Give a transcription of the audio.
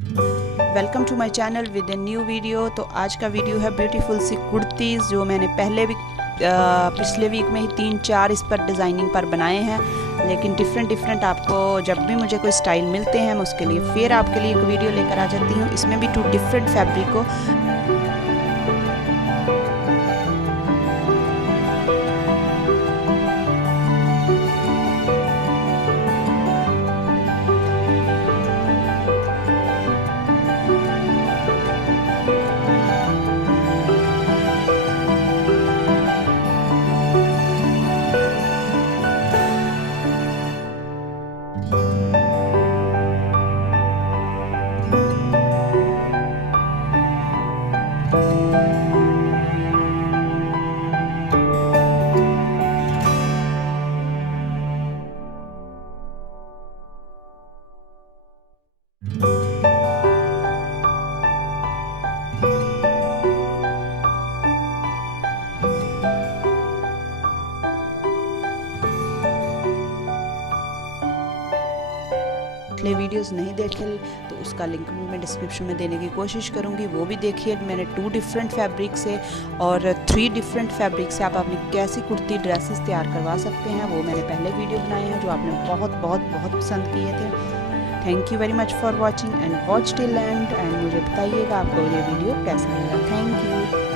Welcome to my channel with a new video. तो आज का वीडियो है ब्यूटीफुल सी कुर्तीज़ जो मैंने पहले भी पिछले वीक में ही 3-4 इस पर डिज़ाइनिंग पर बनाए हैं, लेकिन डिफरेंट आपको जब भी मुझे कोई स्टाइल मिलते हैं मैं उसके लिए फिर आपके लिए एक वीडियो लेकर आ जाती हूँ। इसमें भी 2 डिफरेंट फैब्रिक को पिछले वीडियोस नहीं देखे तो उसका लिंक भी मैं डिस्क्रिप्शन में देने की कोशिश करूँगी, वो भी देखिए। मैंने 2 डिफरेंट फैब्रिक से और 3 डिफरेंट फैब्रिक से आप अपनी कैसी कुर्ती ड्रेसेस तैयार करवा सकते हैं वो मैंने पहले वीडियो बनाए हैं जो आपने बहुत पसंद किए थे। Thank you very much for watching and watch till and मुझे बताइएगा आपको ये वीडियो कैसा लगा। Thank you.